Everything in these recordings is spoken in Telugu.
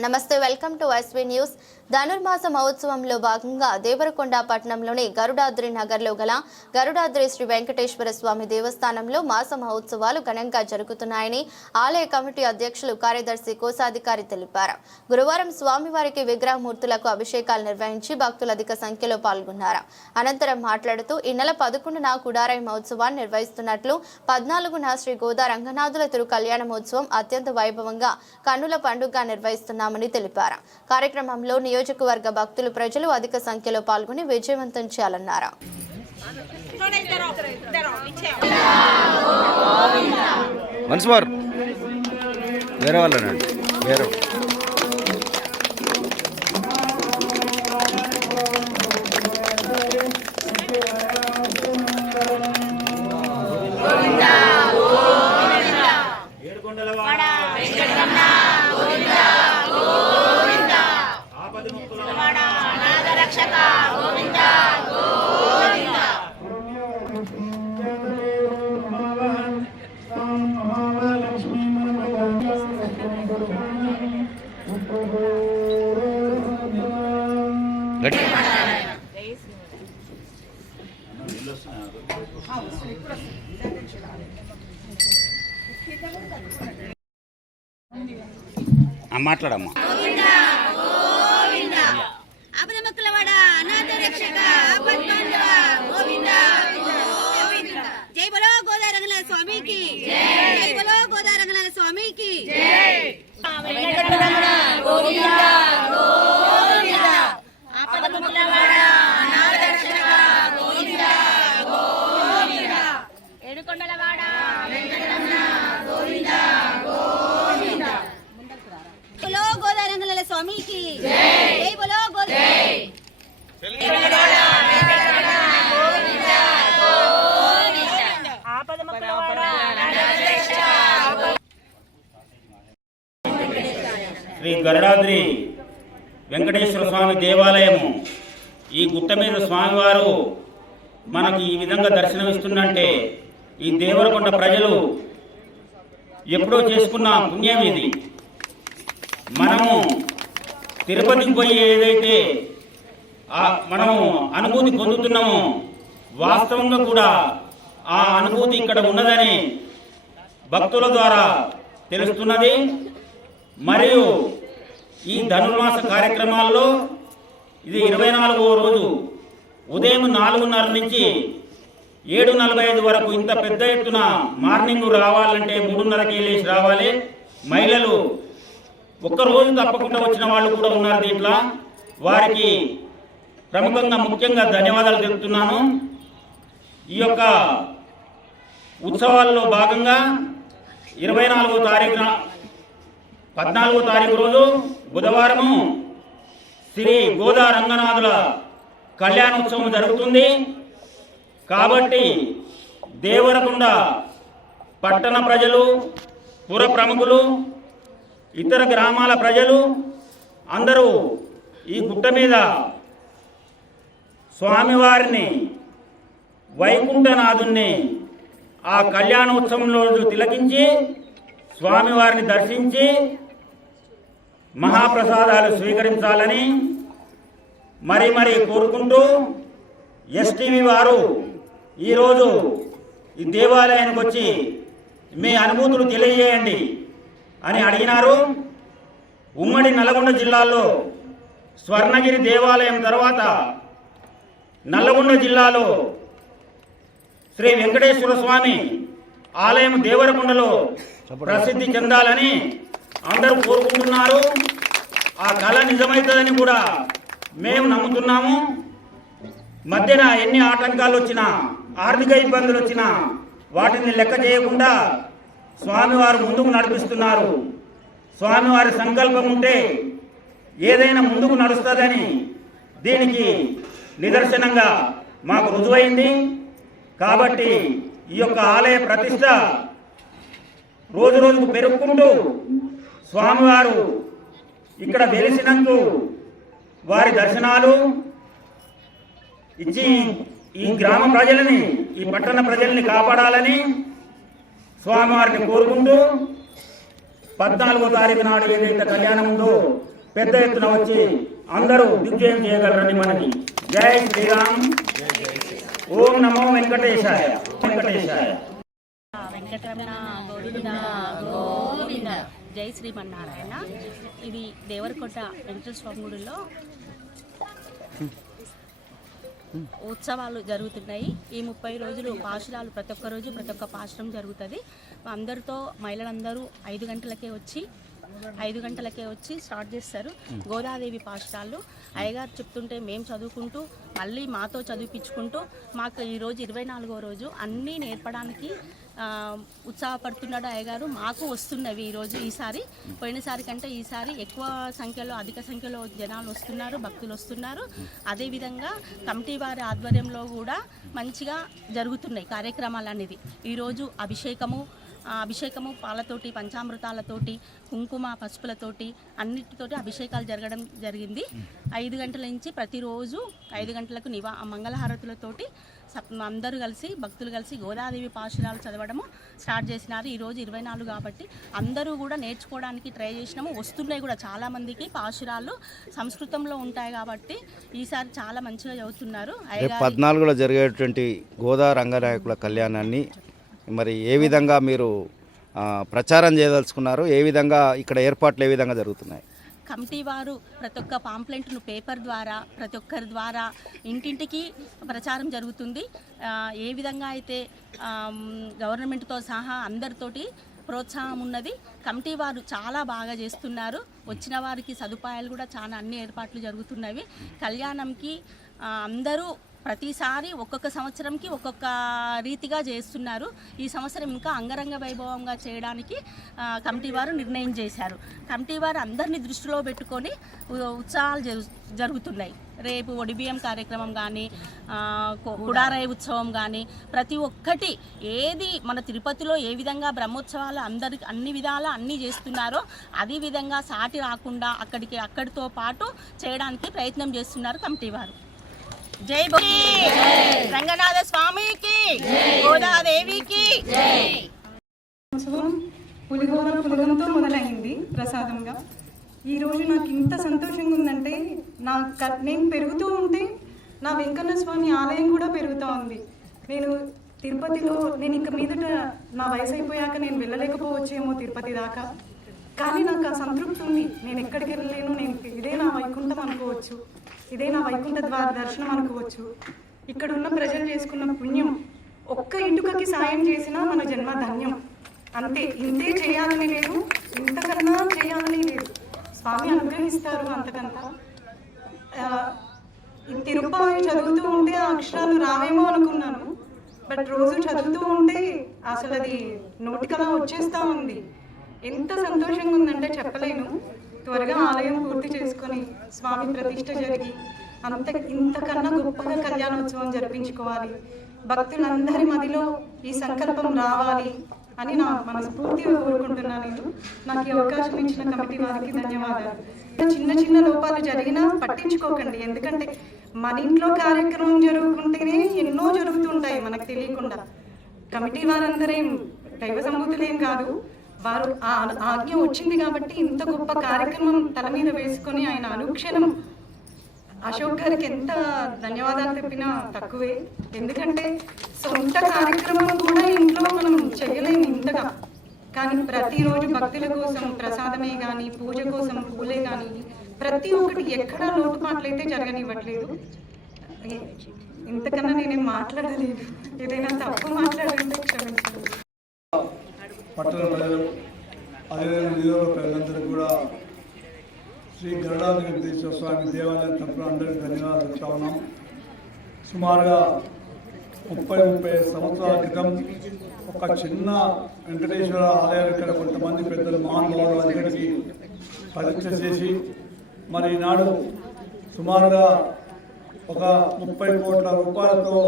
నమస్తే, welcome to SV news. Dhanurmasa మహోత్సవంలో భాగంగా దేవరకొండ పట్టణంలోని గరుడాద్రి నగర్లో గల గరుడాద్రి శ్రీ వెంకటేశ్వర స్వామి దేవస్థానంలో మాస మహోత్సవాలు ఘనంగా జరుగుతున్నాయని ఆలయ కమిటీ అధ్యక్షులు కార్యదర్శి కోశాధికారి తెలిపారు. గురువారం స్వామివారికి విగ్రహమూర్తులకు అభిషేకాలు నిర్వహించి భక్తులు అధిక సంఖ్యలో పాల్గొన్నారు. అనంతరం మాట్లాడుతూ ఈ నెల 11న కుడారాయి మహోత్సవాన్ని నిర్వహిస్తున్నట్లు, 14న శ్రీ గోదా రంగనాథుల తిరు కళ్యాణ మహోత్సవం అత్యంత వైభవంగా కన్నుల పండుగగా నిర్వహిస్తున్నామని తెలిపారు. కార్యక్రమంలో నియోజకవర్గ భక్తులు ప్రజలు అధిక సంఖ్యలో పాల్గొని విజయవంతం చేయాలన్నారు. మాట్లాడమ్మా. జై బలో గోదా రంగనాథ స్వామికి, జై బలో గోదా రంగనాథ స్వామికి. స్వామికి జై బలో గోదా. శ్రీ గరుడాద్రి వెంకటేశ్వర స్వామి దేవాలయము ఈ గుట్ట మీద స్వామివారు మనకు ఈ విధంగా దర్శనమిస్తుందంటే ఈ దేవరకొండ ప్రజలు ఎప్పుడో చేసుకున్న పుణ్యం ఇది. మనము తిరుపతికి పోయి ఏదైతే మనము అనుభూతి పొందుతున్నామో వాస్తవంగా కూడా ఆ అనుభూతి ఇక్కడ ఉన్నదని భక్తుల ద్వారా తెలుస్తున్నది. మరియు ఈ ధనుర్మాస కార్యక్రమాల్లో ఇది 24వ రోజు ఉదయం 4:30 నుంచి 7:45 వరకు ఇంత పెద్ద ఎత్తున మార్నింగ్ రావాలంటే 3:30కి వెళ్ళేసి రావాలి. మహిళలు ఒక్కరోజు తప్పకుండా వచ్చిన వాళ్ళు కూడా ఉన్నారు దీంట్లో. వారికి ప్రముఖంగా ముఖ్యంగా ధన్యవాదాలు తెలుపుతున్నాను. ఈ యొక్క ఉత్సవాల్లో భాగంగా 24వ తారీఖున 14వ తారీఖు రోజు బుధవారము శ్రీ గోదా రంగనాథుల కళ్యాణోత్సవం జరుగుతుంది. కాబట్టి దేవరకొండ పట్టణ ప్రజలు, పుర ప్రముఖులు, ఇతర గ్రామాల ప్రజలు అందరూ ఈ గుట్ట మీద స్వామివారిని, వైకుంఠనాథుని ఆ కళ్యాణోత్సవం రోజు తిలకించి స్వామివారిని దర్శించి మహాప్రసాదాలు స్వీకరించాలని మరీ కోరుకుంటూ ఎస్టీవీ వారు ఈరోజు ఈ దేవాలయానికి వచ్చి మీ అనుభూతులు తెలియజేయండి అని అడిగినారు. ఉమ్మడి నల్గొండ జిల్లాలో స్వర్ణగిరి దేవాలయం తర్వాత నల్గొండ జిల్లాలో శ్రీ వెంకటేశ్వర స్వామి ఆలయం దేవరకొండలో ప్రసిద్ధి చెందాలని అందరూ కోరుకుంటున్నారు. ఆ కళ నిజమవుతుందని కూడా మేము నమ్ముతున్నాము. మధ్యన ఎన్ని ఆటంకాలు వచ్చినా, ఆర్థిక ఇబ్బందులు వచ్చినా వాటిని లెక్క చేయకుండా స్వామివారు ముందుకు నడిపిస్తున్నారు. స్వామివారి సంకల్పం ఉంటే ఏదైనా ముందుకు నడుస్తుందని దీనికి నిదర్శనంగా మాకు రుజువైంది. కాబట్టి ఈ యొక్క ఆలయ ప్రతిష్ట రోజు రోజుకు పెరుగుకుంటూ స్వామివారు ఇక్కడ వెలిసినందుకు వారి దర్శనాలు ఇచ్చి ఈ గ్రామ ప్రజలని, ఈ పట్టణ ప్రజల్ని కాపాడాలని స్వామివారిని కోరుకుంటూ 14వ తారీఖు నాడు ఏదైతే కళ్యాణం ఉందో పెద్ద ఎత్తున వచ్చి అందరూ దిగ్విజయం చేయగలరని మనకి. జై శ్రీరామ్. ఓం నమో వెంకటేశాయ. వెంకటేశాయ. వెంకటరమణ గోవింద గోవింద. జై శ్రీమన్నారాయణ. ఇది దేవరకొండ వెంకటేశ్వర స్వామి గుడిలో ఉత్సవాలు జరుగుతున్నాయి. ఈ 30 రోజులు పాశురాలు ప్రతి ఒక్క రోజు ప్రతి ఒక్క పాశురం జరుగుతుంది. అందరితో మహిళలందరూ 5 గంటలకే వచ్చి స్టార్ట్ చేస్తారు. గోదాదేవి పాశురాలు అయ్యగారు చెప్తుంటే మేము చదువుకుంటూ మళ్ళీ మాతో చదివిపించుకుంటూ మాకు ఈరోజు 24వ రోజు అన్నీ నేర్పడానికి ఉత్సాహపడుతున్నాడు అయ్యగారు. మాకు వస్తున్నవి ఈరోజు ఈసారి పోయినసారి కంటే ఈసారి ఎక్కువ సంఖ్యలో అధిక సంఖ్యలో జనాలు వస్తున్నారు, భక్తులు వస్తున్నారు. అదేవిధంగా కమిటీ వారి ఆధ్వర్యంలో కూడా మంచిగా జరుగుతున్నాయి కార్యక్రమాలు అనేది. ఈరోజు అభిషేకము పాలతోటి, పంచామృతాలతోటి, కుంకుమ పసుపులతోటి అన్నిటితోటి అభిషేకాలు జరగడం జరిగింది. 5 గంటల నుంచి ప్రతిరోజు 5 గంటలకు మంగళహారతులతోటి అందరూ కలిసి భక్తులు కలిసి గోదాదేవి పాశురాలు చదవడము స్టార్ట్ చేసినారు. ఈరోజు 24 కాబట్టి అందరూ కూడా నేర్చుకోవడానికి ట్రై చేసినాము. వస్తున్నాయి కూడా చాలామందికి పాశురాలు సంస్కృతంలో ఉంటాయి కాబట్టి ఈసారి చాలా మంచిగా చదువుతున్నారు. 14లో జరిగేటువంటి గోదా రంగనాయకుల కళ్యాణాన్ని మరి ఏ విధంగా మీరు ప్రచారం చేయదలుచుకున్నారు? ఏ విధంగా ఇక్కడ ఏర్పాట్లు ఏ విధంగా జరుగుతున్నాయి? కమిటీ వారు ప్రతి ఒక్క పాంప్లెంట్ను పేపర్ ద్వారా ప్రతి ఒక్కరి ద్వారా ఇంటింటికి ప్రచారం జరుగుతుంది. ఏ విధంగా అయితే గవర్నమెంట్తో సహా అందరితోటి ప్రోత్సాహం ఉన్నది. కమిటీ వారు చాలా బాగా చేస్తున్నారు. వచ్చిన వారికి సదుపాయాలు కూడా చాలా అన్ని ఏర్పాట్లు జరుగుతున్నవి. కళ్యాణంకి అందరూ ప్రతిసారి ఒక్కొక్క సంవత్సరంకి ఒక్కొక్క రీతిగా చేస్తున్నారు. ఈ సంవత్సరం ఇంకా అంగరంగ వైభవంగా చేయడానికి కమిటీ వారు నిర్ణయం చేశారు. కమిటీ వారు అందరినీ దృష్టిలో పెట్టుకొని ఉత్సవాలు జరుగుతున్నాయి. రేపు ఒడిబియ్యం కార్యక్రమం కానీ, కుడారాయి ఉత్సవం కానీ ప్రతి ఒక్కటి ఏది మన తిరుపతిలో ఏ విధంగా బ్రహ్మోత్సవాలు అన్ని విధాలా అన్నీ చేస్తున్నారో అదే విధంగా సాటి రాకుండా అక్కడితో పాటు చేయడానికి ప్రయత్నం చేస్తున్నారు కమిటీ వారు. జై భోగి రంగనాథ స్వామికి, గోదాదేవికి జై. పులిహోరంతో మొదలైంది ప్రసాదంగా. ఈరోజు నాకు ఇంత సంతోషంగా ఉందంటే నేను పెరుగుతూ ఉంటే నా వెంకన్న స్వామి ఆలయం కూడా పెరుగుతూ ఉంది. నేను తిరుపతిలో ఇంక మీదట నా వయసు అయిపోయాక నేను వెళ్ళలేకపోవచ్చేమో తిరుపతి దాకా, కానీ నాకు ఆ సంతృప్తి ఉంది. నేను ఎక్కడికి వెళ్ళలేను, ఇదే నా వైకుంఠం అనుకోవచ్చు, ఇదే నా వైకుంఠ ద్వార దర్శనం అనుకోవచ్చు. ఇక్కడ ఉన్న ప్రజలు చేసుకున్న పుణ్యం, ఒక్క ఇటుకకి సాయం చేసినా మన జన్మ ధన్యం. అంతే, ఇంతే చేయాలని లేదు, ఇంతకన్నా చేయాలని లేదు. స్వామి అనుగ్రహిస్తారు అంతకంతా. తిరుపతి చదువుతూ ఉంటే ఆ అక్షరాలు రావేమో అనుకున్నాను, బట్ రోజు చదువుతూ ఉంటే అసలు అది నోటికలా వచ్చేస్తూ ఉంది. ఎంత సంతోషంగా ఉందంటే చెప్పలేను. త్వరగా ఆలయం పూర్తి చేసుకొని స్వామి ప్రతిష్ఠ జరిగి ఇంతకన్నా గొప్పగా కళ్యాణోత్సవం జరిపించుకోవాలి, భక్తులందరి మదిలో ఈ సంకల్పం రావాలి అని నా మనస్ఫూర్తిగా కోరుకుంటున్నాను. నాకు ఈ అవకాశం ఇచ్చిన కమిటీ వారికి ధన్యవాదాలు. చిన్న చిన్న లోపాలు జరిగినా పట్టించుకోకండి, ఎందుకంటే మన ఇంట్లో కార్యక్రమం జరుగుతుంటేనే ఎన్నో జరుగుతుంటాయి మనకు తెలియకుండా. కమిటీ వారందరేం దైవ సంబూతులేం కాదు, వారు ఆ ఆజ్ఞ వచ్చింది కాబట్టి ఇంత గొప్ప కార్యక్రమం తల మీద వేసుకొని ఆయన అనుక్షణం అశోక్ గారికి ఎంత ధన్యవాదాలు చెప్పినా తక్కువే. ఎందుకంటే సొంత కార్యక్రమం కూడా ఇంట్లో మనం చేయలేము ఇంతగా, కానీ ప్రతిరోజు భక్తుల కోసం ప్రసాదమే కానీ, పూజ కోసం పూలే కానీ, ప్రతి ఒక్కటి ఎక్కడా లోటుపాట్లయితే జరగనివ్వట్లేదు. ఇంతకన్నా నేనేం మాట్లాడలేదు, ఏదైనా తప్పు మాట్లాడాలంటే క్షమించండి. పట్టణ ప్రజలు అదేవిధంగా నియోజక ప్రజలందరూ కూడా శ్రీ గరుడాద్రి వెంకటేశ్వర స్వామి దేవాలయం తరఫున అందరికీ ధన్యవాదాలు చెప్తా ఉన్నాం. సుమారుగా 30-35 సంవత్సరాల క్రితం ఒక చిన్న వెంకటేశ్వర ఆలయం ఇక్కడ కొంతమంది పెద్దలు మహానుభావులు అక్కడికి ప్రతిష్ఠ చేసి మరి ఈనాడు సుమారుగా ఒక 30 కోట్ల రూపాయలతో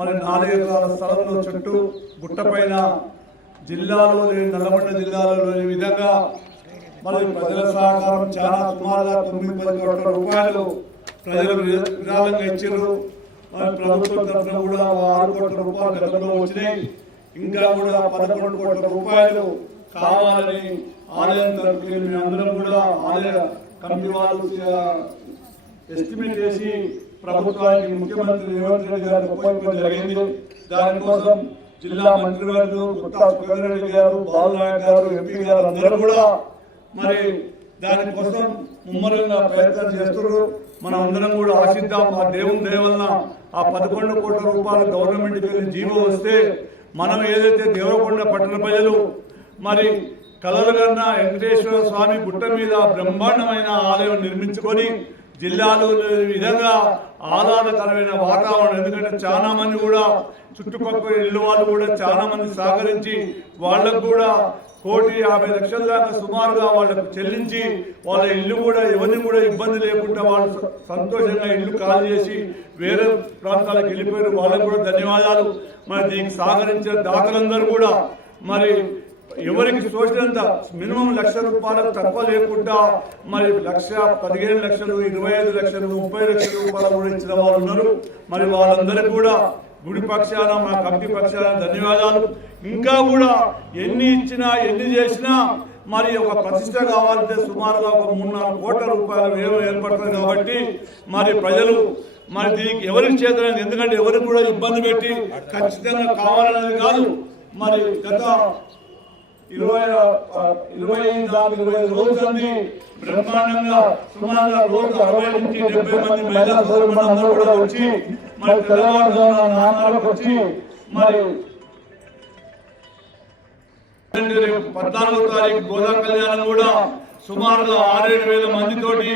మరి 4 ఎకరాల స్థలంలో చుట్టూ గుట్టపైన జిల్లాలో లేని నల్లగొండ జిల్లాలో లేని విధంగా మరి ప్రజల సహకారం చాలా సుమారుగా 9-10 కోట్ల రూపాయలు ప్రజలకు విరాళంగా ఇచ్చారు. మరి ప్రభుత్వం తరఫున కూడా 6 కోట్ల రూపాయలు గతంలో వచ్చినాయి. ఇంకా కూడా 11 కోట్ల రూపాయలు కావాలని ఆలయం తరఫున మేము అందరం కూడా ఆలయ కమిటీ వాళ్ళు ఎస్టిమేట్ చేసి ప్రభుత్వానికి ముఖ్యమంత్రి రేవంత్ రెడ్డి గారు ఒప్పందం జరిగింది. దానికోసం జిల్లా మంత్రివర్యులు గుత్తా సుఖేందర్ రెడ్డి గారు, బాలనాయక్ గారు, ఎంపీ గారు అందరూ కూడా మరి దానికోసం ముమ్మరంగా ప్రయత్నం చేస్తున్నారు. మనం అందరం కూడా ఆశిద్దాం. ఆ దేవుని దయ వలన ఆ 11 కోట్ల రూపాయలు గవర్నమెంట్కి వెళ్ళి జీవో వస్తే మనం ఏదైతే దేవరకొండ పట్టణ ప్రజలు మరి కలలుగన్న వెంకటేశ్వర స్వామి గుట్ట మీద బ్రహ్మాండమైన ఆలయం నిర్మించుకొని జిల్లాలో విధంగా ఆహ్లాదకరమైన వాతావరణం, ఎందుకంటే చాలా మంది కూడా చుట్టుపక్కల ఇల్లు వాళ్ళు కూడా చాలా మంది సహకరించి వాళ్ళకు కూడా 1,50,00,000 దాకా సుమారుగా వాళ్ళకు చెల్లించి వాళ్ళ ఇల్లు కూడా ఎవరిని కూడా ఇబ్బంది లేకుండా వాళ్ళు సంతోషంగా ఇల్లు ఖాళీ చేసి వేరే ప్రాంతాలకు వెళ్ళిపోయారు. వాళ్ళకు కూడా ధన్యవాదాలు. మరి దీనికి సహకరించిన దాతలందరూ కూడా మరి ఎవరికి తోచినంత మినిమం ₹1,00,000 తక్కువ లేకుండా మరి 1,15,00,000, 25,00,000, 30,00,000 రూపాయలు కూడా ఇచ్చిన వాళ్ళు ఉన్నారు. మరి వాళ్ళందరికీ కూడా గుడి పక్షాన మా కమిటీ పక్షాన ధన్యవాదాలు. ఇంకా కూడా ఎన్ని ఇచ్చినా ఎన్ని చేసినా మరి ఒక ప్రతిష్ట కావాలంటే సుమారుగా ఒక 3-4 కోట్ల రూపాయల వ్యయం ఏర్పడుతుంది. కాబట్టి మరి ప్రజలు మరి దీనికి ఎవరికి చేతనైంది, ఎందుకంటే ఎవరికి కూడా ఇబ్బంది పెట్టి ఖచ్చితంగా కావాలనేది కాదు. మరి గత 25 రోజులు బ్రహ్మాండంగా సుమారుగా రోజు 60 నుంచి 70 మంది మహిళా సోదరులందరూ కూడా వచ్చి మరి తెల్లవారుజామున 4 వచ్చి మరి 14వ తారీఖు గోదా కళ్యాణం కూడా సుమారుగా 6-7 వేల మందితోటి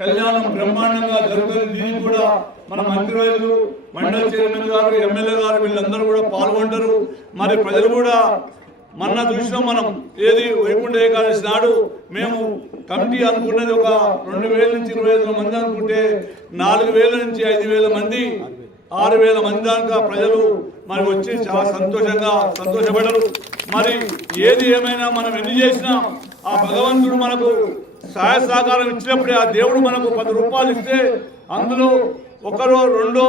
కళ్యాణం బ్రహ్మాండంగా జరుగుతుంది. దీనికి కూడా మన మంత్రివర్యులు, మండల చైర్మన్ గారు, ఎమ్మెల్యే గారు వీళ్ళందరూ కూడా పాల్గొంటారు. మరి ప్రజలు కూడా మొన్న చూసినాం మనం, ఏది వైకుంఠ ఏకాదశి నాడు మేము కమిటీ అనుకున్నది ఒక 2,000 నుంచి 25,000 మంది అనుకుంటే 4,000 నుంచి 5,000 మంది, 6,000 మంది దాకా ప్రజలు మరి వచ్చి చాలా సంతోషపడరు. మరి ఏది ఏమైనా మనం ఎన్ని చేసినా ఆ భగవంతుడు మనకు సహాయ సహకారం ఇచ్చినప్పుడే, ఆ దేవుడు మనకు 10 రూపాయలు ఇస్తే అందులో 1 2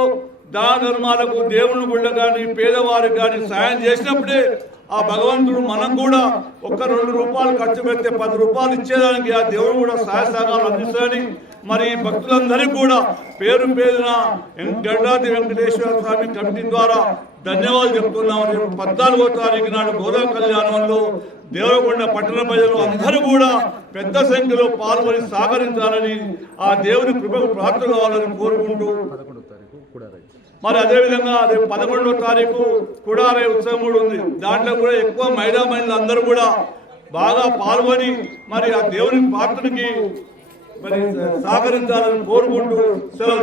దాన ధర్మాలకు దేవుని గుళ్ళ కానీ పేదవారికి కానీ సాయం చేసినప్పుడే ఆ భగవంతుడు మనం కూడా 1-2 రూపాయలు ఖర్చు పెడితే 10 రూపాయలు ఇచ్చేదానికి ఆ దేవుడు కూడా సహాయ సహకారాలు అందిస్తాడని మరి భక్తులందరికీ కూడా పేరు పేరున గండాది వెంకటేశ్వర స్వామి కమిటీ ద్వారా ధన్యవాదాలు చెప్తున్నామని. 14వ తారీఖు నాడు గోదా కళ్యాణంలో దేవరకొండ పట్టణ ప్రజలు అందరూ కూడా పెద్ద సంఖ్యలో పాల్గొని సహకరించాలని, ఆ దేవుని కృపకు ప్రార్థన కావాలని కోరుకుంటూ మరి అదేవిధంగా రేపు 11వ తారీఖు కుడారై ఉత్సవం కూడా ఉంది. దాంట్లో కూడా ఎక్కువ మహిళలు అందరూ కూడా బాగా పాల్గొని మరి ఆ దేవుని ప్రార్థనకి మరి సహకరించాలని కోరుకుంటూ సెలవు.